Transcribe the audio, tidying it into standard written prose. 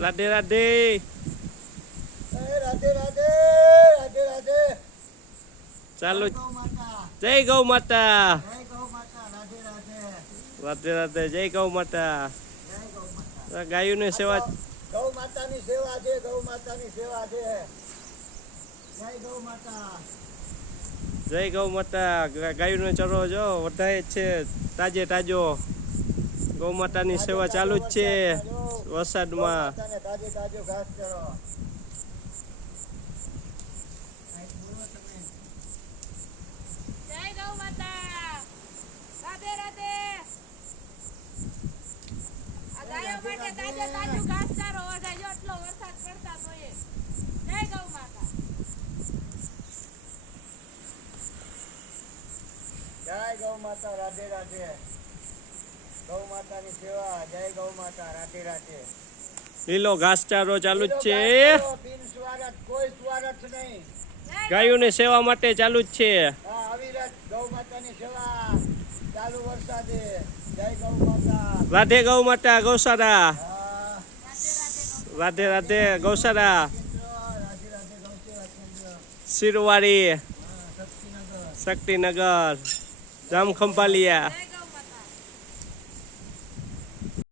રાધે રાધે રાધે રાધે રાધે રાધે ચાલો ગૌ માતા જય ગૌ માતા જય ગૌ માતા રાધે રાધે રાધે રાધે જય ગૌ માતા જય ગૌ માતા ગાયોની સેવા ગૌ માતાની સેવા છે ગૌ માતાની સેવા છે જય ગૌ માતા જય ગૌ માતા ગાયોનો ચરો જો વધારે છે તાજે તાજો ગૌ માતાની સેવા ચાલુ જ છે વરસાદમાં માતાને તાજે તાજો ઘાસ ચરો જય ગૌ માતા રાધે રાધે આ ગાયો માટે તાજે તાજું ઘાસચારો વઢાય એટલો વરસાદ પડતા તોય જય ગૌ માતા જય ગૌ માતા રાધે રાધે ગૌ માતાની સેવા જય ગૌ માતા રાધે રાધે લીલો ઘાસચારો ચાલુ જ છે બિન સ્વાગત કોઈ સ્વાગત નહીં ગાયોની સેવા માટે ચાલુ જ છે હા અવિરત ગૌ માતાની સેવા ચાલુ વરસાદે જય ગૌ માતા રાધે ગૌ માતા ગૌશાળા હા રાધે રાધે ગૌશાળા રાધે રાધે ગૌ સેવા કેન્દ્ર શિરવાડી શક્તિનગર શક્તિનગર જામખંભાલિયા જય